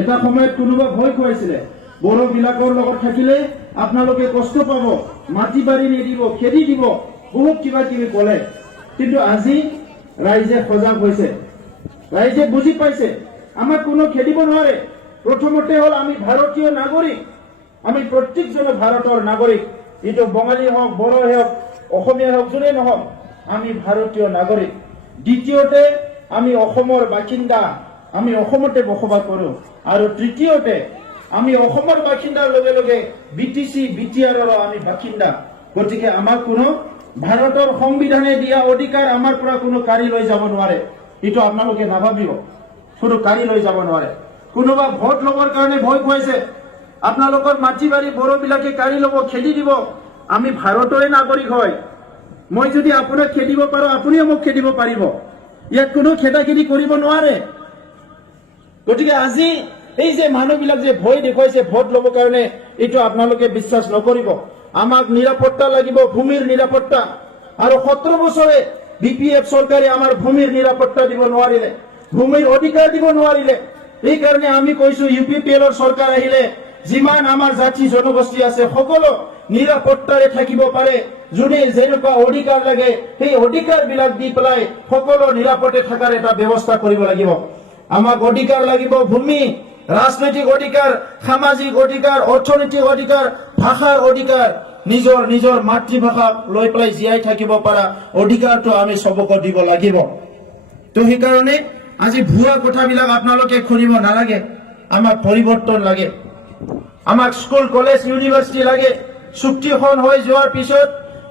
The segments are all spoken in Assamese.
এটা সময়ত কোনোবা ভয় খুৱাইছিলে বড়োবিলাকৰ লগত থাকিলে আপোনালোকে কষ্ট পাব, মাটি বাৰী নিদিব, খেদি দিব, বহুত কিবা কিবি ক'লে। কিন্তু আজি ৰাইজে সজাগ হৈছে, ৰাইজে বুজি পাইছে আমাক কোনো খেদিব নোৱাৰে। প্ৰথমতে হ'ল আমি ভাৰতীয় নাগৰিক, আমি প্ৰত্যেকজনে ভাৰতৰ নাগৰিক, এইটো বঙালী হওক, বড়ো হওক, অসমীয়া হওক, যোনে নহওক, আমি ভাৰতীয় নাগৰিক। দ্বিতীয়তে আমি অসমৰ বাসিন্দা, আমি অসমতে বসবাস কৰো। আৰু তৃতীয়তে আমি অসমৰ বাসিন্দাৰ লগে লগে বিটিচি বিটিআৰৰ আমি বাসিন্দা। গতিকে আমাক কোনো ভাৰতৰ সংবিধানে দিয়া অধিকাৰ আমাৰ পৰা কোনো কাঢ়ি লৈ যাব নোৱাৰে। এইটো আপোনালোকে নাভাবিব, কোনো কাঢ়ি লৈ যাব নোৱাৰে। কোনোবা ভোট ল'বৰ কাৰণে ভয় খুৱাইছে, আপোনালোকৰ মাটি বাৰী বড়োবিলাকে কাঢ়ি ল'ব, খেদি দিব। আমি ভাৰতৰে নাগৰিক হয়, মই যদি আপোনাক খেদিব পাৰো, আপুনিও মোক খেদিব পাৰিব। ইয়াত কোনো খেদাখেদি কৰিব নোৱাৰে। গতিকে আজি এই যে মানুহবিলাক যে ভয় দেখুৱাইছে ভোট ল'ব কাৰণে, এইটো আপোনালোকে বিশ্বাস নকৰিব। আমাক নিৰাপত্তা লাগিব, ভূমিৰ নিৰাপত্তা। আৰু 17 বছৰে বিপিএফ চৰকাৰে আমাৰ ভূমিৰ নিৰাপত্তা দিব নোৱাৰিলে, ভূমিৰ অধিকাৰ দিব নোৱাৰিলে। এইকাৰণে আমি কৈছো ইউপিপিএলৰ চৰকাৰ আহিলে যিমান আমাৰ জাতি জনগোষ্ঠী আছে সকলো নিৰাপত্তাৰে থাকিব পাৰে। যোনে যেনেকুৱা অধিকাৰ লাগে সেই অধিকাৰবিলাক দি পেলাই সকলো নিৰাপদে থকাৰ এটা ব্যৱস্থা কৰিব লাগিব। আমাক অধিকাৰ লাগিব ভূমি, ৰাজনৈতিক অধিকাৰ, সামাজিক অধিকাৰ, অৰ্থনৈতিক অধিকাৰ, ভাষাৰ অধিকাৰ, নিজৰ নিজৰ মাতৃভাষা লৈ পেলাই জীয়াই থাকিব পৰা অধিকাৰটো আমি চবকে দিব লাগিব। তো সেইকাৰণে আজি ভুৱা কথাবিলাক আপোনালোকে শুনিব নালাগে। আমাক পৰিৱৰ্তন লাগে, আমাক স্কুল কলেজ ইউনিভাৰ্চিটি লাগে। চুক্তিখন হৈ যোৱাৰ পিছত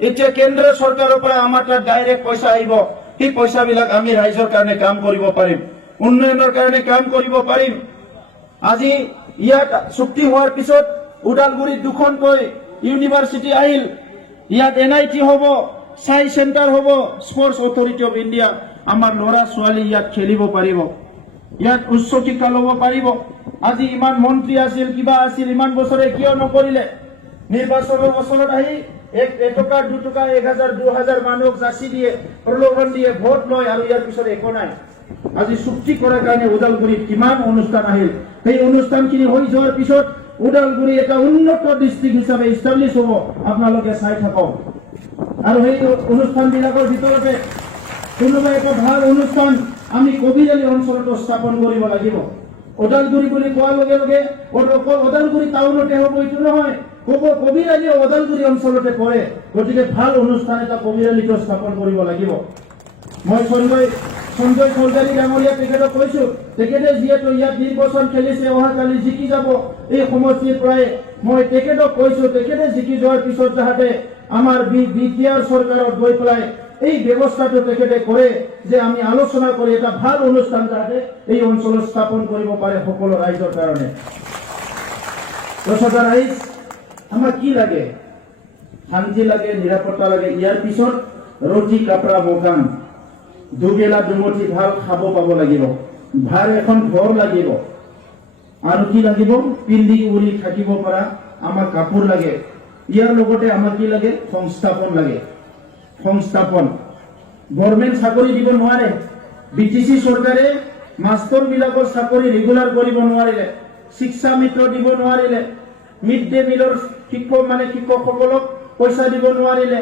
এতিয়া কেন্দ্ৰীয় চৰকাৰৰ পৰা আমাৰ তাত ডাইৰেক্ট পইচা আহিব। সেই পইচাবিলাক আমি ৰাইজৰ কাৰণে কাম কৰিব পাৰিম, উন্নয়নৰ কাৰণে কাম কৰিব পাৰিম। আজি ইয়াত চুক্তি হোৱাৰ পিছত ওদালগুৰিত 2খনকৈ ইউনিভাৰ্চিটি আহিল, ইয়াত NIT হ'ব, চাই চেণ্টাৰ হ'ব, স্পৰ্টছ অথৰিটি অফ ইণ্ডিয়া। আমাৰ ল'ৰা ছোৱালী ইয়াত খেলিব পাৰিব, ইয়াত উচ্চ শিক্ষা ল'ব পাৰিব। আজি ইমান মন্ত্ৰী আছিল, কিবা আছিল, ইমান বছৰে কিয় নকৰিলে? নিৰ্বাচনৰ বছৰত আহি 1 টকা 2 টকা 1000 2000 মানুহক যাচি দিয়ে, প্ৰলোভন দিয়ে, ভোট লয়, আৰু ইয়াৰ পিছত একো নাই। আজি চুক্তি কৰাৰ কাৰণে ওদালগুৰিত কিমান অনুষ্ঠান আহিল। সেই অনুষ্ঠানখিনি হৈ যোৱাৰ পিছত ওদালগুৰি এটা উন্নত ডিষ্ট্ৰিক্ট হিচাপে ইষ্টাব্লিছ হ'ব, আপোনালোকে চাই থাকক। আৰু সেই অনুষ্ঠানবিলাকৰ ভিতৰতে কোনোবা এটা ভাল অনুষ্ঠান আমি কবিৰালী অঞ্চলতো স্থাপন কৰিব লাগিব। ওদালগুৰি বুলি কোৱাৰ লগে লগে অকল ওদালগুৰি টাউনতে হ'ব এইটো নহয়, ক'ব কবিৰালী ওদালগুৰি অঞ্চলতে পৰে। গতিকে ভাল অনুষ্ঠান এটা কবিৰালীতো স্থাপন কৰিব লাগিব। মই সঞ্জয় চৌধুৰী ডাঙৰীয়া তেখেতক কৈছো, তেখেতে যিহেতু ইয়াত নিৰ্বাচন খেলিছে, অহাকালি জিকি যাব এই সমষ্টিৰ পৰাই। মই তেখেতক কৈছো, তেখেতে জিকি যোৱাৰ পিছত যাতে আমাৰ বিটিআৰ চৰকাৰত গৈ পেলাই এই ব্যৱস্থাটো তেখেতে কৰে যে আমি আলোচনা কৰি এটা ভাল অনুষ্ঠান যাতে এই অঞ্চলত স্থাপন কৰিব পাৰে সকলো ৰাইজৰ কাৰণে। ৰাইজ আমাক কি লাগে? শান্তি লাগে, নিৰাপত্তা লাগে। ইয়াৰ পিছত ৰুটি কাপৰা মকান, দুবেলা দুমুঠি ভাল খাব পাব লাগিব, ভাল এখন ঘৰ লাগিব, আৰু কি লাগিব? পিন্ধি উৰি থাকিব পৰা আমাক কাপোৰ লাগে। ইয়াৰ লগতে আমাক কি লাগে? সংস্থাপন লাগে। সংস্থাপন গভৰ্ণমেণ্ট চাকৰি দিব নোৱাৰে। বিটিচি চৰকাৰে মাষ্টৰ বিলাকৰ চাকৰি ৰেগুলাৰ কৰিব নোৱাৰিলে, শিক্ষা মিত্ৰ দিব নোৱাৰিলে, মিড ডে মিলৰ শিক্ষকসকলক পইচা দিব নোৱাৰিলে,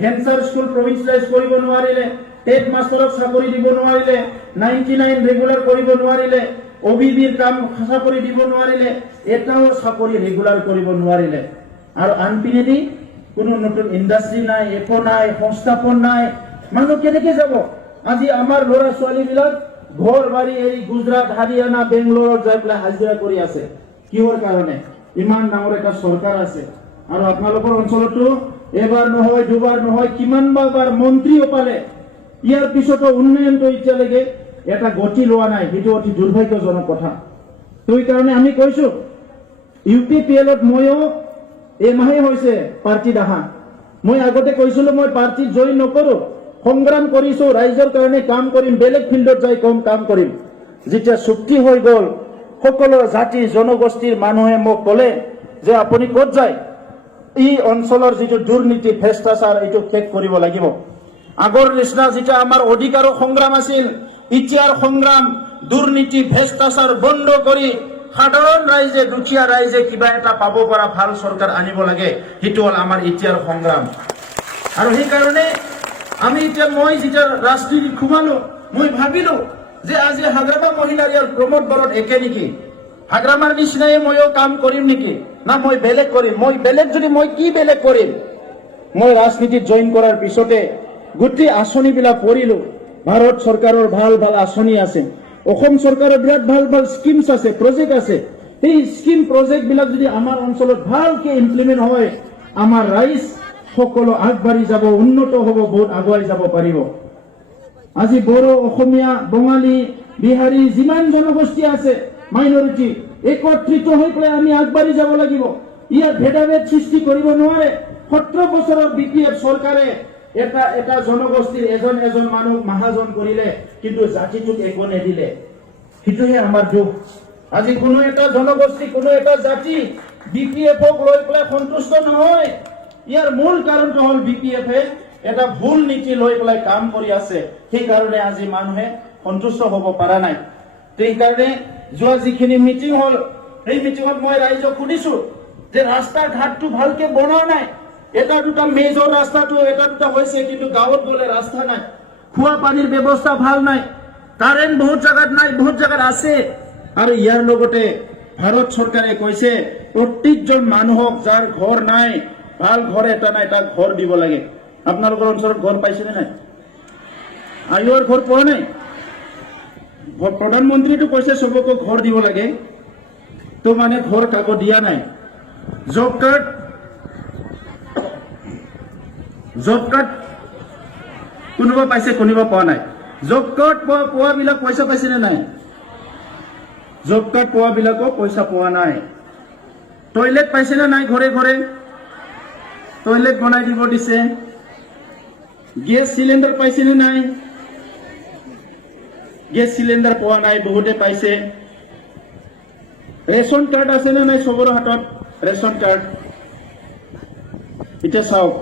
ভেঞ্চাৰ স্কুল প্ৰভিন্সিয়েলাইজ কৰিব নোৱাৰিলে, হেড মাষ্টৰক চাকৰি দিব নোৱাৰিলে, 99 ৰেগুলাৰ কৰিব নোৱাৰিলে, OBBৰ কাম চাকৰি দিব নোৱাৰিলে, এটাও চাকৰি ৰেগুলাৰ কৰিব নোৱাৰিলে। আৰু আনপিনেদি কোনো নতুন ইণ্ডাষ্ট্ৰী নাই, একো নাই, সংস্থাপন নাই। মানুহ কেনেকে যাব? আজি আমাৰ ল'ৰা ছোৱালীবিলাক ঘৰ বাৰী এৰি গুজৰাট, হাৰিয়ানা, বেংগলোৰত যাই পেলাই হাজিৰা কৰি আছে। কিহৰ কাৰণে? ইমান ডাঙৰ এটা চৰকাৰ আছে, আৰু আপোনালোকৰ অঞ্চলতো এবাৰ নহয়, দুবাৰ নহয়, কিমানবাৰ মন্ত্ৰীও পালে। ইয়াৰ পিছতো উন্নয়নটো এতিয়ালৈকে এটা গতি লোৱা নাই। সেইটো অতি দুৰ্ভাগ্যজনক কথা। তো এই কাৰণে আমি কৈছো, ইউপিপিএলত ময়ো এমাহে হৈছে পাৰ্টিত আহা। মই আগতে কৈছিলো মই পাৰ্টিত জইন নকৰো, সংগ্ৰাম কৰিছো, ৰাইজৰ কাৰণে কাম কৰিম, বেলেগ ফিল্ডত যাই কাম কৰিম। যেতিয়া চুক্তি হৈ গ'ল, সকলো জাতি জনগোষ্ঠীৰ মানুহে মোক ক'লে যে আপুনি ক'ত যায়? এই অঞ্চলৰ যিটো দুৰ্নীতি ভ্ৰষ্টাচাৰ এইটো শেষ কৰিব লাগিব। আগৰ নিচিনা যেটা আমাৰ অধিকাৰৰ সংগ্ৰাম আছিল, এতিয়াৰ সংগ্ৰাম দুৰ্নীতি ভ্ৰষ্টাচাৰ বন্ধ কৰি সাধাৰণ ৰাইজে দুখীয়া ৰাইজে কিবা এটা পাব পৰা ভাল চৰকাৰ আনিব লাগে সেইটো হ'ল আমাৰ এতিয়াৰ সংগ্ৰাম আৰু সেইকাৰণে আমি এতিয়া মই যেতিয়া ৰাজনীতিত সোমালো মই ভাবিলো যে আজি হাগ্ৰামা মহিলাৰ ইয়াৰ প্ৰমোদ বৰত একে নেকি হাগ্ৰামাৰ নিচিনাই ময়ো কাম কৰিম নেকি না মই বেলেগ কৰিম মই বেলেগ যদি মই কি বেলেগ কৰিম মই ৰাজনীতিত জইন কৰাৰ পিছতে গোটেই আঁচনিবিলাক পঢ়িলো ভাৰত চৰকাৰৰ ভাল ভাল আঁচনি আছে অসম চৰকাৰৰ বিৰাট ভাল ভাল স্কিমছ আছে প্ৰজেক্ট আছে এই স্কিম প্ৰজেক্ট বিলাক যদি আমাৰ অঞ্চলত ভালকে ইমপ্লিমেণ্ট হয় আমাৰ ৰাইজ সকলো আগবাঢ়ি যাব উন্নত হ'ব বহুত আগুৱাই যাব পাৰিব আজি বড়ো অসমীয়া বঙালী বিহাৰী যিমান জনগোষ্ঠী আছে মাইনৰিটি একত্ৰিত হৈ পেলাই আমি আগবাঢ়ি যাব লাগিব ইয়াৰ ভেদাভেদ সৃষ্টি কৰিব নোৱাৰে 17 বছৰৰ বিপিএফ চৰকাৰে এটা জনগোষ্ঠীৰ এজন মানুহ মহাজন কৰিলে কিন্তু জাতিটোক একো নিদিলে সেইটোহে আমাৰ দুখ আজি কোনো এটা জনগোষ্ঠী কোনো এটা জাতি বিপিএফক লৈ পেলাই সন্তুষ্ট নহয় ইয়াৰ মূল কাৰণটো হ'ল বিপিএফে এটা ভুল নীতি লৈ পেলাই কাম কৰি আছে সেইকাৰণে আজি মানুহে সন্তুষ্ট হ'ব পৰা নাই সেইকাৰণে যোৱা যিখিনি মিটিং হ'ল সেই মিটিঙত মই ৰাইজক সুধিছো যে ৰাস্তা ঘাটটো ভালকে বনোৱা নাই এটা দুটা মেজৰ ৰাস্তাটো এটা দুটা হৈছে কিন্তু গাঁৱত গ'লে ৰাস্তা নাই খোৱা পানীৰ ব্যৱস্থা ভাল নাই কাৰেণ্ট বহুত জাগাত নাই বহুত জাগাত আছে আৰু ইয়াৰ লগতে ভাৰত চৰকাৰে কৈছে প্ৰত্যেকজন মানুহক যাৰ ঘৰ নাই ভাল ঘৰ এটা নাই তাক ঘৰ দিব লাগে আপোনালোকৰ অঞ্চলত ঘৰ পাইছেনে নাই আয়ুৰ ঘৰ পোৱা নাই প্ৰধানমন্ত্ৰীটো কৈছে চবকে ঘৰ দিব লাগে তো মানে ঘৰ কাকো দিয়া নাই জব কাৰ্ড কোনোবা পাইছে কোনোবা পোৱা নাই জব কাৰ্ড পোৱাবিলাক পইচা পাইছেনে নাই জব কাৰ্ড পোৱাবিলাকো পইচা পোৱা নাই টয়লেট পাইছেনে নাই ঘৰে ঘৰে টয়লেট বনাই দিব দিছে গেছ চিলিণ্ডাৰ পাইছেনে নাই গেছ চিলিণ্ডাৰ পোৱা নাই বহুতে পাইছে ৰেচন কাৰ্ড আছেনে নাই চবৰে হাতত ৰেচন কাৰ্ড এতিয়া চাওক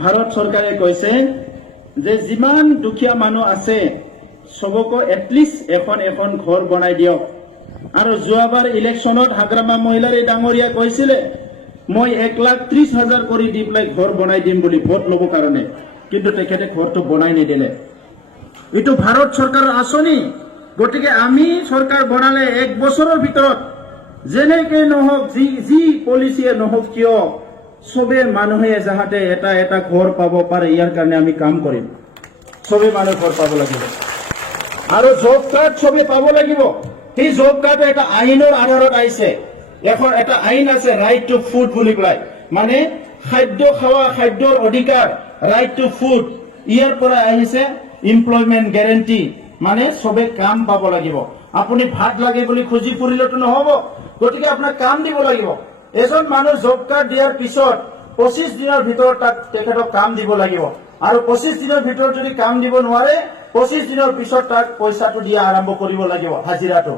ভাৰত চৰকাৰে কৈছে যে যিমান দুখীয়া মানুহ আছে সবকো এটলিষ্ট এখন ঘৰ বনাই দিয়ক আৰু যোৱাবাৰ ইলেকশ্যনত হাগ্ৰামা মহিলাৰ এই ডাঙৰীয়া কৈছিলে মই 1,30,000 কৰি দি পেলাই ঘৰ বনাই দিম বুলি ভোট ল'ব কাৰণে কিন্তু তেখেতে ঘৰটো বনাই নিদিলে এইটো ভাৰত চৰকাৰৰ আঁচনি গতিকে আমি চৰকাৰ বনালে 1 বছৰৰ ভিতৰত যেনেকৈ নহওক যি পলিচিয়ে নহওক কিয় সবে মানুহে যাহাতে এটা ঘৰ পাব পাৰে ইয়াৰ কাৰণে আমি কাম কৰিম সবে মানুহ ঘৰ পাব লাগিব আৰু জব কাৰ্ড সবে পাব লাগিব সেই জব কাৰ্ড এটা আইনৰ আধাৰত আহিছে এখন এটা আইন আছে ৰাইট টু ফুড বুলি পেলাই মানে খাদ্য খাওয়া খাদ্যৰ অধিকাৰ ৰাইট টু ফুড ইয়াৰ পৰা আহিছে এমপ্লয়মেন্ট গ্যাৰান্টি মানে সবে কাম পাব লাগিব আপুনি ভাত লাগে বুলি খুজি ফুৰিলেতো নহব গতিকে আপোনাক কাম দিব লাগিব এজন মানুহ জব কাৰ্ড দিয়াৰ পিছত 25 দিনৰ ভিতৰত তেখেতক কাম দিব লাগিব আৰু 25 দিনৰ ভিতৰত যদি কাম দিব নোৱাৰে 25 দিনৰ পিছত তাক পইচাটো দিয়া আৰম্ভ কৰিব লাগিব হাজিৰাটো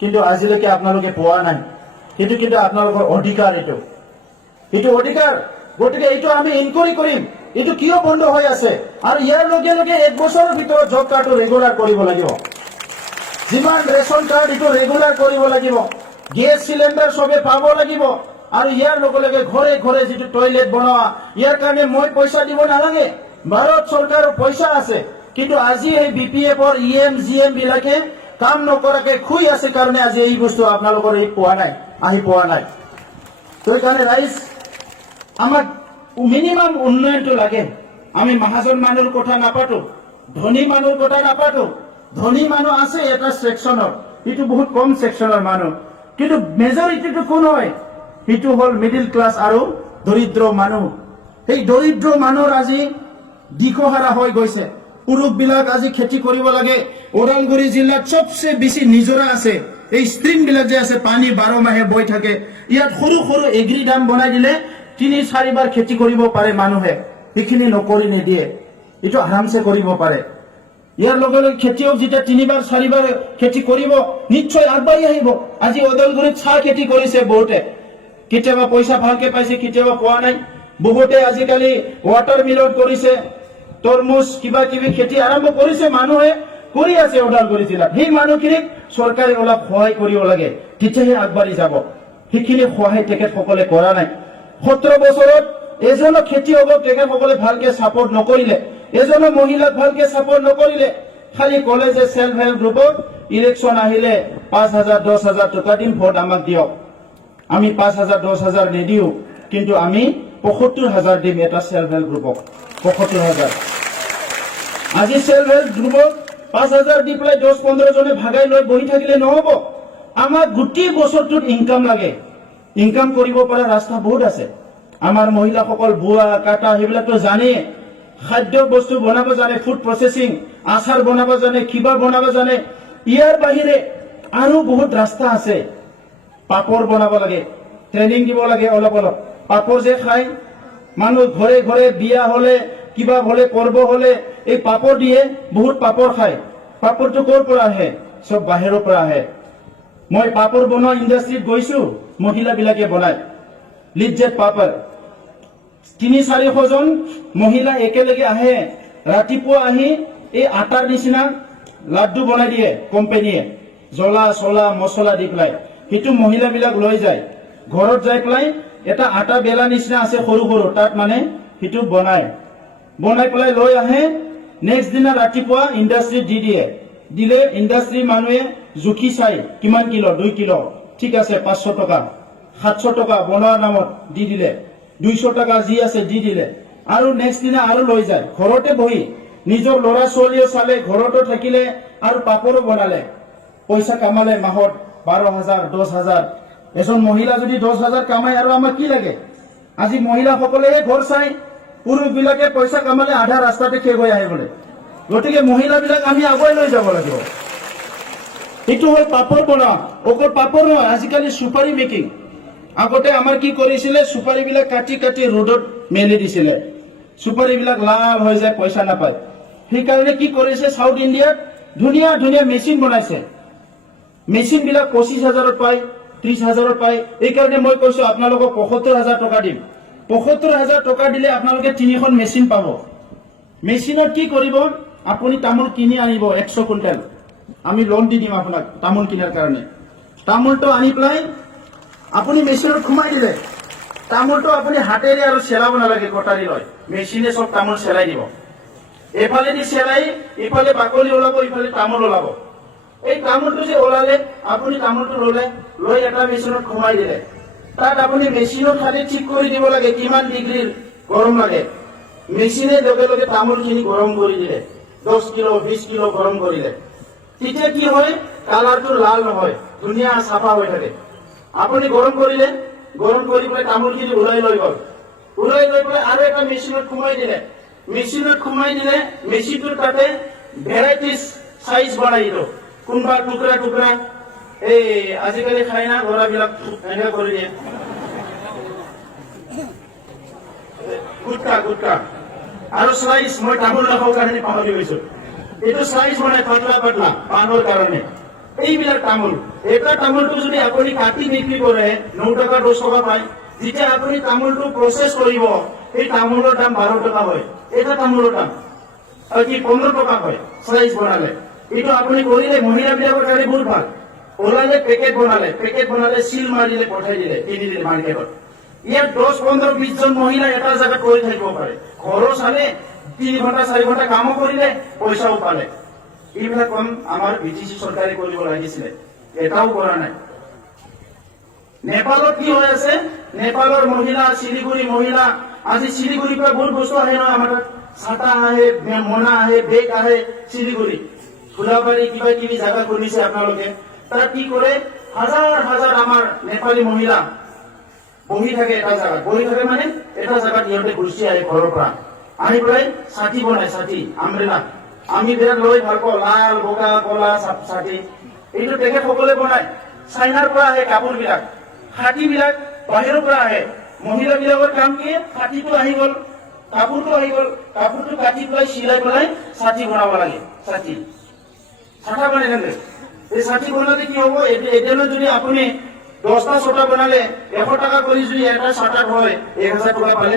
কিন্তু আজিলৈকে আপোনালোকে পোৱা নাই কিন্তু আপোনালোকৰ অধিকাৰ এইটো অধিকাৰ গতিকে এইটো আমি ইনকুৱাৰী কৰিম এইটো কিয় বন্ধ হৈ আছে আৰু ইয়াৰ লগে লগে 1 বছৰৰ ভিতৰত জব কাৰ্ডটো ৰেগুলাৰ কৰিব লাগিব যিমান ৰেচন কাৰ্ড এইটো ৰেগুলাৰ কৰিব লাগিব গেছ চিলিণ্ডাৰ সবে পাব লাগিব আৰু ইয়াৰ লগে লগে ঘৰে ঘৰে যিটো টয়লেট বনোৱা ইয়াৰ কাৰণে মই পইচা দিব নালাগে ভাৰত চৰকাৰৰ পইচা আছে কিন্তু আজি এই বিপিএফৰ ইএম জিএম বিলাকে কাম নকৰাকে খুই আছে কাৰণে আজি এই বস্তু আপোনালোকৰ আহি পোৱা নাই সেইকাৰণে ৰাইজ আমাক মিনিমাম উন্নয়নটো লাগে আমি মহাজন মানুহৰ কথা নাপাতো ধনী মানুহৰ কথা নাপাতো ধনী মানুহ আছে এটা সেকশনৰ এইটো বহুত কম সেকশনৰ মানুহ কিন্তু মেজৰিটিটো কোন হয় সেইটো হল মিডল ক্লাস আৰু দৰিদ্ৰ মানুহ এই দৰিদ্ৰ মানুহৰ আজি দিশহাৰা হৈ গৈছে পুৰুষবিলাক আজি খেতি কৰিব লাগে ওদালগুৰি জিলাত সবচে বেছি নিজৰা আছে এই ষ্ট্ৰীম বিলাক যে আছে পানী 12 মাহে বৈ থাকে ইয়াত সৰু সৰু এগ্ৰি ডাম বনাই দিলে 3-4 বাৰ খেতি কৰিব পাৰে মানুহে এইখিনি নকৰি নিদিয়ে এইটো আৰামছে কৰিব পাৰে ইয়াৰ লগে লগে খেতিয়ক যেতিয়া 3-4 বাৰ খেতি কৰিব নিশ্চয় আগবাঢ়ি আহিব আজি ওদালগুৰিত চাহ খেতি কৰিছে বহুতে কেতিয়াবা পইচা ভালকে পাইছে কেতিয়াবা পোৱা নাই বহুতে আজিকালি ওয়াটাৰ মিলত কৰিছে তৰমুজ কিবা কিবি খেতি আৰম্ভ কৰিছে মানুহে কৰি আছে ওদালগুৰি জিলাত। সেই মানুহখিনিক চৰকাৰে অলপ সহায় কৰিব লাগে, তেতিয়াহে আগবাঢ়ি যাব। সেইখিনি সহায় তেখেতসকলে কৰা নাই। 17 বছৰত এজনো খেতিয়কক তেখেতসকলে ভালকে ছাপৰ্ট নকৰিলে, এজনো মহিলাক ভালকে ছাপৰ্ট নকৰিলে। খালি ক'লে যে সেল্ফ হেল্প গ্ৰুপত ইলেকশ্যন আহিলে 5,000 10,000 টকা দিম, ভোট আমাক দিয়ক। আমি 5,000 10,000 নিদিওঁ, কিন্তু আমি 75,000 দিম এটা সেল্ফ হেল্প গ্ৰুপক। 75,000 আজি সেল্ফ হেল্প গ্ৰুপক 5,000 দি পেলাই 10-15 জনে ভাগাই লৈ বহি থাকিলে নহব। আমাক গোটেই বছৰটোত ইনকাম লাগে। ইনকাম কৰিব পৰা ৰাস্তা বহুত আছে। আমাৰ মহিলাসকল বোৱা কাটা সেইবিলাকতো জানে, খাদ্য বস্তু বনাব জানে, ফুড প্ৰচেছিং, আচাৰ বনাব জানে, কিবা বনাব জানে। ইয়াৰ বাহিৰে আৰু বহুত ৰাস্তা আছে। পাপৰ বনাব লাগে, ট্ৰেইনিং দিব লাগে অলপ অলপ। পাপৰ যে খায় মানুহ ঘৰে ঘৰে, বিয়া হলে কিবা হলে পৰ্ব হলে এই পাপৰ দিয়ে, বহুত পাপৰ খায়। পাপৰটো ক'ৰ পৰা আহে? চব বাহিৰৰ পৰা আহে। মই পাপৰ বনোৱা ইণ্ডাষ্ট্ৰীত গৈছো, মহিলাবিলাকে বনায় লিজ্জত পাপৰ। 300-400 জন মহিলা একেলগে আহে, ৰাতিপুৱা আহি এই আটাৰ নিচিনা লাড্ডু বনাই দিয়ে কোম্পানীয়ে, জ্বলা চলা মছলা দি পেলাই। সেইটো মহিলাবিলাক লৈ যায়, ঘৰত যাই পেলাই এটা আটা বেলা নিচিনা আছে সৰু সৰু, তাত মানে সেইটো বনাই পেলাই লৈ আহে। নেক্সট দিনা ৰাতিপুৱা ইণ্ডাষ্ট্ৰীত দি দিয়ে। দিলে ইণ্ডাষ্ট্ৰীৰ মানুহে জুখি চাই কিমান কিলো, 2 কিলো, ঠিক আছে 500 টকা, 700 টকা বনোৱাৰ নামত দি দিলে, 200 টকা যি আছে দি দিলে। আৰু নেক্সট দিনা আৰু লৈ যায়, ঘৰতে বহি নিজৰ ল'ৰা ছোৱালীও চালে, ঘৰতো থাকিলে আৰু পাপৰো বনালে। পইচা কামালে মাহত 12,000 10,000। এজন মহিলা যদি 10,000 কামায় আৰু আমাক কি লাগে? আজি মহিলাসকলে ঘৰ চাই, পুৰুষবিলাকে পইচা কামালে আধা ৰাস্তাতে শেষ হৈ আহে বোলে। গতিকে মহিলাবিলাক আমি আগুৱাই লৈ যাব লাগিব। এইটো হ'ল পাপৰ বনোৱা। অকল পাপৰ নহয়, আজিকালি চুপাৰী মেকিং। আগতে আমাৰ কি কৰিছিলে, চুপাৰীবিলাক কাটি কাটি ৰ'দত মেলি দিছিলে, চুপাৰীবিলাক লাল হৈ যায়, পইচা নাপায়। সেইকাৰণে কি কৰিছে, সাউথ ইণ্ডিয়াত ধুনীয়া ধুনীয়া মেচিন বনাইছে। মেচিনবিলাক 25,000 পায়, 30,000 পায়। এইকাৰণে মই কৈছো আপোনালোকক 75,000 টকা দিম। 75,000 টকা দিলে আপোনালোকে 3খন মেচিন পাব। মেচিনত কি কৰিব, আপুনি তামোল কিনি আনিব 100 কুইণ্টেল, আমি লোন দি দিম আপোনাক তামোল কিনাৰ কাৰণে। তামোলটো আনি পেলাই আপুনি মেচিনত সোমাই দিলে, তামোলটো আপুনি হাতেৰে আৰু চেলাব নালাগে, কটাৰী লয়, মেচিনে চব তামোল চেলাই দিব। এফালেদি চেলাই, ইফালে বাকলি ওলাব, ইফালে তামোল ওলাব। এই তামোলটো যে ওলালে, আপুনি তামোলটো লৈ এটা মেচিনত সোমাই দিলে, তাত আপুনি মেচিনত খালি ঠিক কৰি দিব লাগে কিমান ডিগ্ৰীৰ গৰম লাগে। মেচিনে লগে লগে তামোলখিনি গৰম কৰি দিলে, 10 কিলো 20 কিলো গৰম কৰিলে। তেতিয়া কি হয়, কালাৰটো লাল নহয়, ধুনীয়া চাফা হৈ থাকে। আপুনি গৰম কৰিলে, গৰম কৰি পেলাই তামোলখিনি ওলাই লৈ গ'ল, ওলাই লৈ পেলাই আৰু এটা মেচিনত সোমাই দিলে। মেচিনত সোমাই দিলে, মেচিনটোৰ তাতে ভেৰাইটিজ সাইজ বনাই দিল। কোনোবা টুকুৰা টুকুৰা, এই আজিকালি খাই না ঘোঁৰাবিলাক এনেকুৱা কৰি দিয়ে, গুটকা আৰু স্লাইচ। মই তামোল নাখাওঁ কাৰণে পাহৰি গৈছো, এইটো স্লাইচ বনাই পাতলা পাতলা পাণৰ কাৰণে। এইবিলাক তামোল, এটা তামোলটো যদি আপুনি কাটি বিক্ৰী কৰে 9 টকা 10 টকা পায়। যেতিয়া আপুনি তামোলটো প্ৰচেছ কৰিব, এই তামোলৰ দাম 12 টকা হয়। এটা তামোলৰ দাম কি 15 টকা হয় স্লাইচ বনালে। এইটো আপুনি কৰিলে মহিলাবিলাকৰ কাৰণে বহুত ভাল। ওলালে পেকেট বনালে চিল মাৰিলে পঠাই দিলে, কিনি দিলে মাৰ্কেটত। ইয়াত 10-15-20 জন মহিলা এটা জাগাত কৰি থাকিব পাৰে। ঘৰো চালে, 3 ঘণ্টা 4 ঘণ্টা কামো কৰিলে, পইচাও পালে। এইবিলাক কাম আমাৰ BTC চৰকাৰে কৰিব লাগিছিলে, এটাও কৰা নাই। নেপালত কি হৈ আছে, নেপালৰ মহিলা, শিলিগুৰি মহিলা, আজি শিলিগুৰিৰ পৰা বহুত বস্তু আহে নহয় আমাৰ তাত, ছাতা আহে, মোনা আহে, বেগ আহে। শিলিগুৰি ফুলাবাৰী কিবা কিবি জাগা খুলিছে আপোনালোকে, তাত কি কৰে, হাজাৰ হাজাৰ আমাৰ নেপালী মহিলা বহি থাকে এটা জাগাত। বহি থাকে মানে এটা জাগাত ইহঁতে গুচি আহে ঘৰৰ পৰা, আহি পেলাই ছাতি বনাই, ছাতি আমব্ৰেলা। আমি বিৰাট লৈ ভাল পাওঁ, লাল বগা কলা ছাতি। এইটো তেখেতসকলে বনাই। চাইনাৰ পৰা আহে কাপোৰবিলাক, খাটিবিলাক বাহিৰৰ পৰা আহে। মহিলাবিলাকৰ কাম কি, খাটিটো আহি গ'ল, কাপোৰটো আহি গ'ল, কাপোৰটো কাটি পেলাই চিলাই পেলাই ছাতি বনাব লাগে। ছাতা বনাই থাকে। এই ছাতি বনালে কি হ'ব, এদিনত যদি আপুনি 10টা ছটা বনালে 100 টকা কৰি যদি এটা ছাতাত হয় 1000 টকা পালে,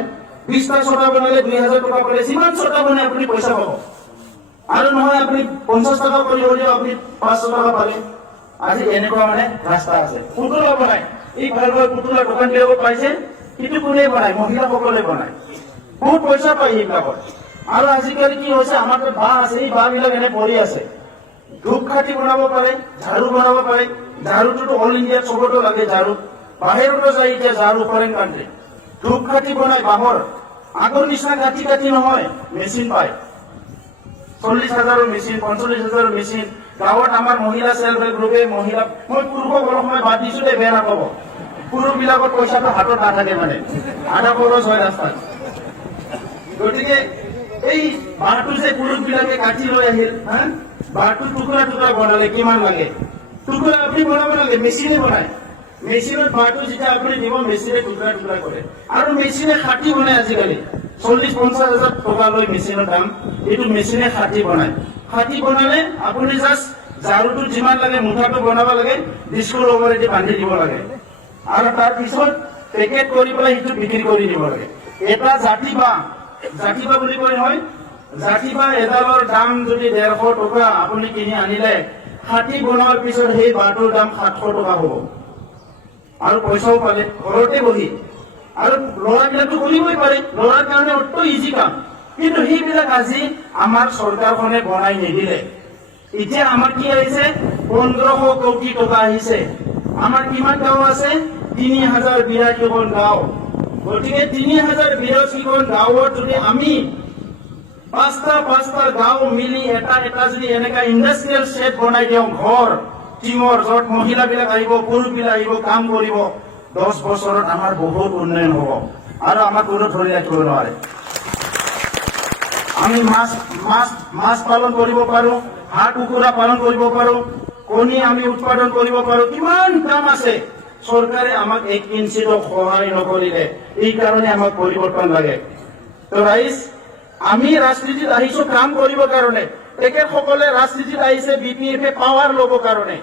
20টা ছটা বনালে 2000 টকা পালে। যিমান ছটা বনাই আপুনি পইচা পাব। আৰু নহয় আপুনি 50 টকা কৰি হ'লেও আপুনি 500 টকা পালে আজি এনেকুৱা মানে ৰাস্তা আছে পুতলা বনাই এই ভাল ভাল পুতলা দোকানবিলাকত পাইছে কিন্তু কোনে বনায় মহিলাসকলে বনায় বহুত পইচা পায় এইবিলাকত আৰু আজিকালি কি হৈছে আমাৰ বাঁহ আছে এই বাঁহবিলাক এনে পৰি আছে ধূপকাঠি বনাব পাৰে ঝাৰু বনাব পাৰে ঝাৰুটোতো অল ইণ্ডিয়াত চবতো লাগে ঝাৰু বাহিৰতো যায় এতিয়া ঝাৰু ফৰেন কাণ্ট্ৰি ধূপকাঠি বনাই বাঁহৰ আগৰ নিচিনা কাঠি নহয় মেচিন পায় 40,000 মেচিন 45,000 মেচিন গাঁৱত আমাৰ মহিলা সেল্ফ হেল্প গ্ৰুপে মহিলা মই পুৰুষক অলপ সময় বাদ দিছো দে বেয়া নাপাব পুৰুষবিলাকৰ পইচাটো হাতত নাথাকে মানে আধা খৰচ হয় ৰাস্তাত গতিকে এই বাঁহটো যে পুৰুষবিলাকে কাটি লৈ আহিল বাঁহটো টুকুৰা টুকুৰা বনালে কিমান লাগে টুকুৰা আপুনি বনাব লাগে মেচিনে বনায় মেচিনত বাঁহটো যেতিয়া আপুনি দিব মেচিনে টুকুৰা টুকুৰা কৰে আৰু মেচিনে খাটি বনায় আজিকালি 40-50,000 টকা লৈ মেচিনৰ দাম এইটো মেচিনে খাটি বনায় খাটি বনালে আপুনি জাষ্ট ঝাৰুটো যিমান লাগে মুঠাটো বনাব লাগে ডিস্কৰ ওপৰেদি বান্ধি দিব লাগে আৰু তাৰপিছত পেকেট কৰি পেলাই সেইটো বিক্ৰী কৰি দিব লাগে এটা জাতি বাঁহ বুলি কয় নহয় জাতি বাঁহ এডালৰ দাম যদি 150 টকা আপুনি কিনি আনিলে খাটি বনোৱাৰ পিছত সেই বাঁহটোৰ দাম 700 টকা হ'ব আৰু পইচাও পালে ঘৰতে বহি আৰু ল'ৰাবিলাকতো কৰিবই পাৰে ল'ৰাৰ কাৰণে অত ইজি কাম কিন্তু সেইবিলাক আজি আমাৰ চৰকাৰখনে বনাই নিদিলে এতিয়া আমাৰ কি আহিছে 1500 কোটি টকা আহিছে আমাৰ কিমান গাঁও আছে 3082খন গাঁও গতিকে 3082খন গাঁৱত যদি আমি পাঁচটা গাঁও মিলি এটা যদি এনেকা ইণ্ডাষ্ট্ৰিয়েল ছেট বনাই দিওঁ ঘৰ টিমৰ য'ত মহিলাবিলাক আহিব পুৰুষবিলাক আহিব কাম কৰিব 10 বছৰত আমাৰ বহুত উন্নয়ন হ'ব আৰু আমাক কোনো ধৰি ৰাখিব নোৱাৰে আমি মাছ পালন কৰিব পাৰো হাঁহ কুকুৰা পালন কৰিব পাৰো কণী আমি উৎপাদন কৰিব পাৰো কিমান কাম আছে চৰকাৰে আমাক 1 ইঞ্চিতো সহায় নকৰিলে এই কাৰণে আমাক পৰিৱৰ্তন লাগে তো ৰাইজ আমি ৰাজনীতিত আহিছো কাম কৰিব কাৰণে তেখেতসকলে ৰাজনীতিত আহিছে বিপিএফে পাৱাৰ ল'ব কাৰণে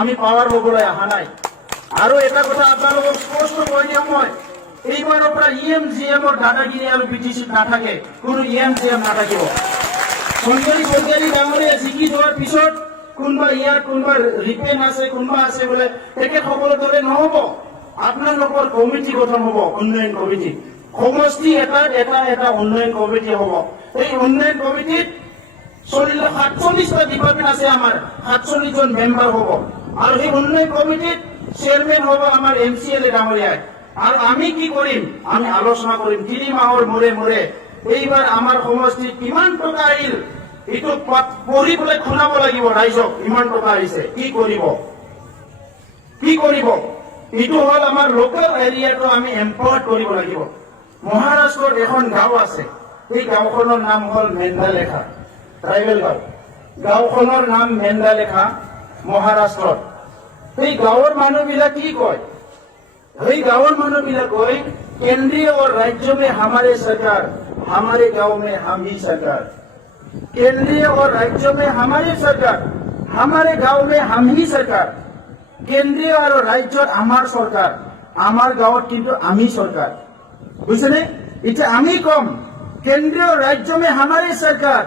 আমি পাৱাৰ ল'বলৈ অহা নাই আৰু এটা কথা আপোনালোকক স্পষ্ট কৈ দিওঁ মই এইবাৰৰ পৰা EM-GMৰ দাদাগিৰি আৰু BTC নাথাকে কোনো EM-GM নাথাকিব চৰকাৰী ডাঙৰীয়া জিকি যোৱাৰ পিছত কোনোবা ইয়াত কোনোবা ৰিপেন আছে কোনোবা আছে বোলে তেখেতসকলৰ দৰে নহ'ব আপোনালোকৰ কমিটি গঠন হ'ব উন্নয়ন কমিটি সমষ্টি এটা উন্নয়ন কমিটি হ'ব এই উন্নয়ন কমিটিত 47টা ডিপাৰ্টমেণ্ট আছে আমাৰ 47 জন মেম্বাৰ হ'ব আৰু এই উন্নয়ন কমিটিত চেয়াৰমেন হ'ব আমাৰ MCLA ডাঙৰীয়া আৰু আমি কি কৰিম আমি আলোচনা কৰিম 3 মাহৰ মূৰে এইবাৰ আমাৰ সমষ্টিত কিমান টকা আহিল এইটো পঢ়ি পেলাই শুনাব লাগিব ৰাইজক ইমান টকা আহিছে কি কৰিব এইটো হ'ল আমাৰ লোকেল এৰিয়াটো আমি এম্পাৱাৰ্ড কৰিব লাগিব মহাৰাষ্ট্ৰত এখন গাঁও আছে এই গাঁওখনৰ নাম হ'ল মেন্দালেখা ট্ৰাইবেল গাঁওখনৰ নাম মেন্দালেখা মহাৰাষ্ট্ৰত এই গাঁৱৰ মানুহবিলাক কি কয় এই গাঁৱৰ মানুহবিলাক কয় केंद्रीय और राज्यों में हमारे सरकार हमारे गांव में हम ही सरकार केंद्रीय और राज्यों में हमारी सरकार हमारे गांव में हम ही सरकार केंद्रीय और राज्य आमार सरकार आमार गाँवत किन्तु आमी सरकार बुझছেনে इतना आमी कम केंद्रीय और राज्य में हमारी सरकार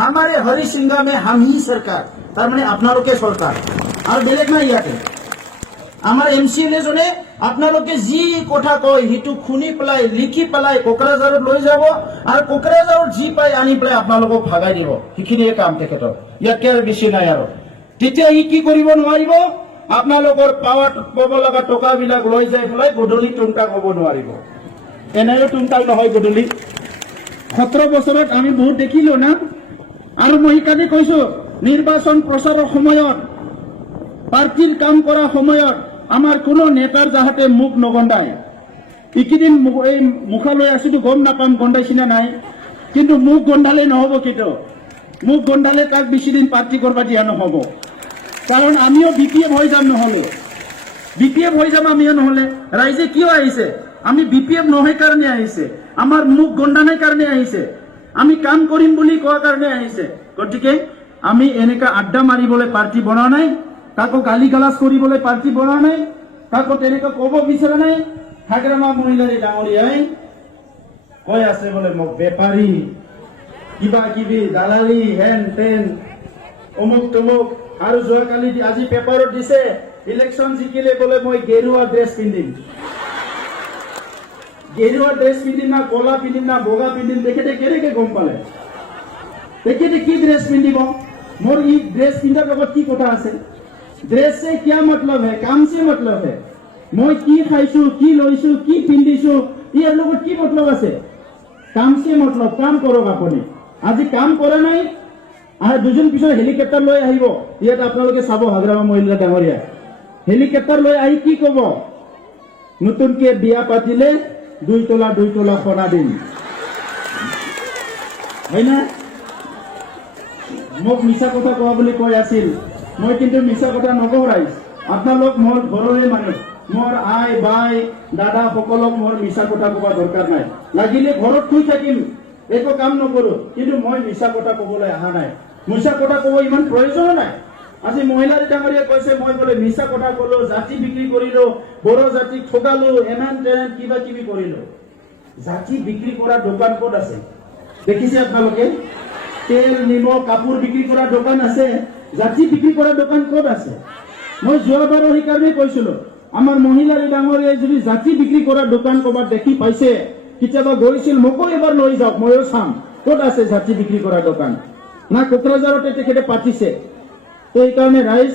हमारे हरिसिंगा में हम ही सरकार तार माने आपनालोके सरकार और बेलेग ना इयाते आमार MCLA जने आपनालोके जी कथा कय हिटु खुनि पेलाय लिखि पेलाय कोकराझारत লৈ যাব আর কোকৰাঝাৰত জি পাই আনি পেলাই আপোনালোকক ভাগাই দিব সেইখিনিয়ে কাম তেখেতৰ ইয়াতকে আৰু বেছি নাই আৰু তেতিয়া ই কি কৰিব নোৱাৰিব আপোনালোকৰ পাৱাত পাব লগা টকাবিলাক লৈ যাই পেলাই গধূলি টুংটা ক'ব নোৱাৰিব এনেও টুংটা নহয় গধূলি 17 বছৰত আমি বহুত দেখিলো না আৰু মই কানে কৈছো নিৰ্বাচন প্ৰচাৰৰ সময়ত পাৰ্টিৰ কাম কৰা সময়ত আমাৰ কোনো নেতাৰ যাহতে মুখ নগন্ধায় ইকিদিন এই মুখালৈ আছিতো গম নাপাম গন্ধাইছি না নাই কিন্তু মুখ গন্ধালে নহব কিন্তু মুখ গন্ধালে তাক বেছি দিন পাৰ্টি কৰবা দিয়া নহব কাৰণ আমিও বিপিএফ হৈ যাম নহলে বিপিএফ হৈ যাম আমিও নহলে ৰাইজে কিয় আহিছে আমি বিপিএফ নহয় কাৰণে আহিছে আমাৰ মুখ গন্ধা নাই কাৰণে আহিছে আমি কাম কৰিম বুলি কোৱা কাৰণে আহিছে গতিকে আমি এনেকা আড্ডা মাৰিবলৈ পাৰ্টি বনোৱা নাই কাকো গালি গালাজ কৰিবলৈ পাৰ্টি বনোৱা নাই কাকো তেনেকা ক'ব বিচৰা নাই হাগ্ৰামা মহিলাৰী ডাঙৰীয়াই কৈ আছে বোলে মোক বেপাৰী কিবা কিবি দালালি হেন তেন অমুক তমুক আৰু যোৱাকালি আজি পেপাৰত দিছে ইলেকশ্যন জিকিলে বোলে মই গেৰুৱা ড্ৰেছ পিন্ধিম। গেৰুৱা ড্ৰেছ পিন্ধিম না কলা পিন্ধিম না বগা পিন্ধিম তেখেতে কেনেকে গম পালে? তেখেতে কি ড্ৰেছ পিন্ধিব? মোৰ ই ড্ৰেছ পিন্ধাৰ লগত কি কথা আছে? ড্ৰেছ से क्या मतलब है, काम से मतलब है। মই কি খাইছো, কি লৈছো, কি পিন্ধিছো, ইয়াৰ লগত কি মতলব আছে? কাম से मतलब, কাম কৰক আপুনি। আজি কাম কৰা নাই, আৰু দুজন পিছত হেলিকপ্টাৰ লৈ আহিব, ইয়াত আপোনালোকে চাব হাগ্ৰামা মহিলা ডাঙৰীয়া হেলিকপ্টাৰ লৈ আহি কি কব? নতুনকে বিয়া পাতিলে 2 তোলা সোণা দিম, হয় না? মোক মিছা কথা কোৱা বুলি কৈ আছিল, মই কিন্তু মিছা কথা নকওঁ ৰাইজ। আপোনালোক মোৰ ঘৰৰে মানুহ, মোৰ আই বাই দাদা সকলক মোৰ মিছা কথা ক'ব দৰকাৰ নাই। লাগিলে ঘৰত শুই থাকিম, একো কাম নকৰো, কিন্তু মই মিছা কথা ক'বলৈ অহা নাই। মিছা কথা ক'ব ইমান প্ৰয়োজন নাই। আজি মহিলাৰ ডাঙৰীয়া কৈছে মই বোলে মিছা কথা ক'লো, জাতি বিক্ৰী কৰিলো, বড়ো জাতিক ঠগালো, এনান তেনান কিবা কিবি কৰিলো। জাতি বিক্ৰী কৰা দোকান ক'ত আছে দেখিছে আপোনালোকে? তেল নিমখ কাপোৰ বিক্ৰী কৰা দোকান আছে, জাতি বিক্ৰী কৰা দোকান ক'ত আছে? মই যোৱাবাৰো সেইকাৰণে কৈছিলো, আমাৰ মহিলাৰ ডাঙৰীয়াই যদি জাতি বিক্ৰী কৰা দোকান ক'ৰবাত দেখি পাইছে, কেতিয়াবা গৈছিল, মোকো এবাৰ লৈ যাওক, ময়ো চাম ক'ত আছে জাতি বিক্ৰী কৰা দোকান। না কোকৰাঝাৰতে তেখেতে পাতিছে। তো এইকাৰণে ৰাইজ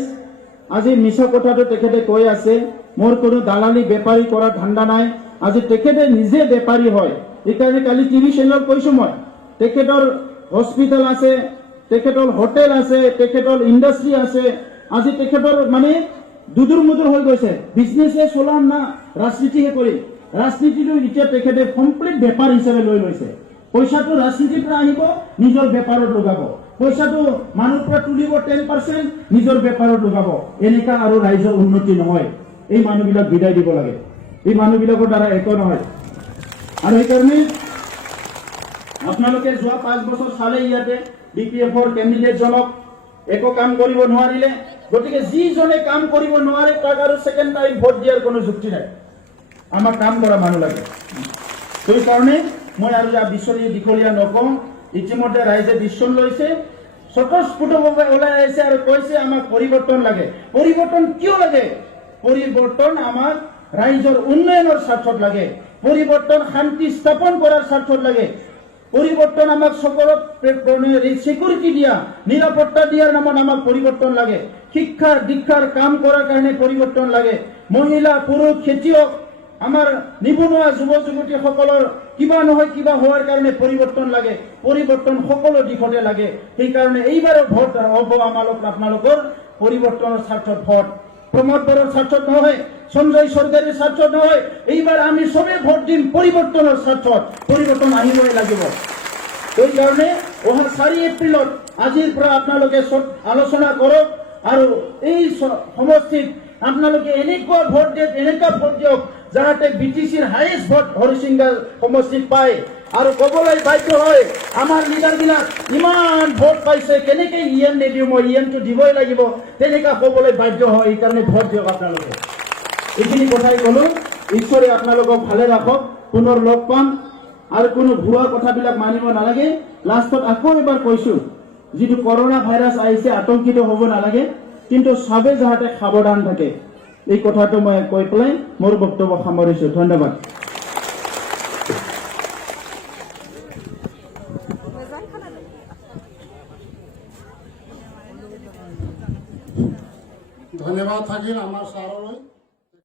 আজি মিছা কথাটো তেখেতে কৈ আছে, মোৰ কোনো দালালি বেপাৰী কৰা ধান্দা নাই। আজি তেখেতে নিজে বেপাৰী হয়, এইকাৰণে কালি টিভি চেনেলত কৈছো মই, তেখেতৰ হস্পিটেল আছে, তেখেতৰ হোটেল আছে, তেখেতৰ ইণ্ডাষ্ট্ৰী আছে। আজি তেখেতৰ মানে দুদুৰ মুদুৰ হৈ গৈছে, বিজনেছে চলাম না ৰাজনীতিহে কৰিম। ৰাজনীতিটো এতিয়া তেখেতে কমপ্লিট বেপাৰ হিচাপে লৈ লৈছে। পইচাটো ৰাজনীতিৰ পৰা আহিব, নিজৰ বেপাৰত লগাব। পইচাটো মানুহৰ পৰা তুলিব 10%, নিজৰ বেপাৰত লগাব। এনেকা আৰু ৰাইজৰ উন্নতি নহয়। এই মানুহবিলাক বিদায় দিব লাগে, এই মানুহবিলাকৰ দ্বাৰা একো নহয়। আৰু সেইকাৰণে আপোনালোকে যোৱা 5 বছৰ চালে ইয়াতে BPF-ৰ কেণ্ডিডেটজনক একো কাম কৰিব নোৱাৰিলে। গতিকে যিজনে কাম কৰিব নোৱাৰে তাক আৰু ছেকেণ্ড টাইম ভোট দিয়াৰ কোনো যুক্তি নাই। আমাৰ কাম কৰা মানুহ লাগে। সেইকাৰণে মই আৰু বিশ্বনী দীঘলীয়া নকওঁ, ইতিমধ্যে ৰাইজে ডিচিশ্যন লৈছে, স্বতঃস্ফূৰ্তভাৱে ওলাই আহিছে আৰু কৈছে আমাক পৰিৱৰ্তন লাগে। পৰিৱৰ্তন কিয় লাগে? পৰিৱৰ্তন আমাক ৰাইজৰ উন্নয়নৰ স্বাৰ্থত লাগে, পৰিৱৰ্তন শান্তি স্থাপন কৰাৰ স্বাৰ্থত লাগে, পৰিৱৰ্তন আমাক সকলোত সিকিউৰিটি দিয়া, নিৰাপত্তা দিয়াৰ নামত আমাক পৰিৱৰ্তন লাগে, শিক্ষাৰ দীক্ষাৰ কাম কৰাৰ কাৰণে পৰিৱৰ্তন লাগে, মহিলা পুৰুষ খেতিয়ক আমাৰ নিবনুৱা যুৱ যুৱতীসকলৰ কিবা নহয় কিবা হোৱাৰ কাৰণে পৰিৱৰ্তন লাগে। পৰিৱৰ্তন সকলো দিশতে লাগে। সেইকাৰণে এইবাৰো ভোট হ'ব আপোনালোকৰ পৰিৱৰ্তনৰ স্বাৰ্থত ভোট, প্ৰমোদ বড়োৰ স্বাৰ্থত নহয়, সঞ্জয় চৰকাৰীৰ স্বাৰ্থত নহয়। এইবাৰ আমি চবে ভোট দিম পৰিৱৰ্তনৰ স্বাৰ্থত। পৰিৱৰ্তন আহিবই লাগিব। সেইকাৰণে অহা 4 এপ্ৰিলত আজিৰ পৰা আপোনালোকে আলোচনা কৰক আৰু এই সমষ্টিত আপোনালোকে এনেকুৱা ভোট দিয়ক, এনেকুৱা ভোট দিয়ক যাতে BTCৰ হাইয়েষ্ট ভোট হৰিচিংগা সমষ্টিত পায় আৰু ক'বলৈ বাধ্য হয় আমাৰ লিডাৰবিলাক ইমান ভোট পাইছে, কেনেকৈ EM নিদিওঁ, মই EMটো দিবই লাগিব, তেনেকুৱা ক'বলৈ বাধ্য হয়। এইকাৰণে ভোট দিয়ক আপোনালোকে। এইখিনি কথাই ক'লো। ঈশ্বৰে আপোনালোকক ভালে ৰাখক। পুনৰ লগ পাম আৰু কোনো ভুৱা কথাবিলাক মানিব নালাগে। লাষ্টত আকৌ এবাৰ কৈছো, যিটো কৰোনা ভাইৰাছ আহিছে আতংকিত হ'ব নালাগে, কিন্তু সবে যাতে সাৱধান থাকে। এই কথাটো মই কৈ পেলাই মোৰ বক্তব্য সামৰিছো। ধন্যবাদ। ধন্যবাদ থাকিল আমাৰ ছাৰলৈ।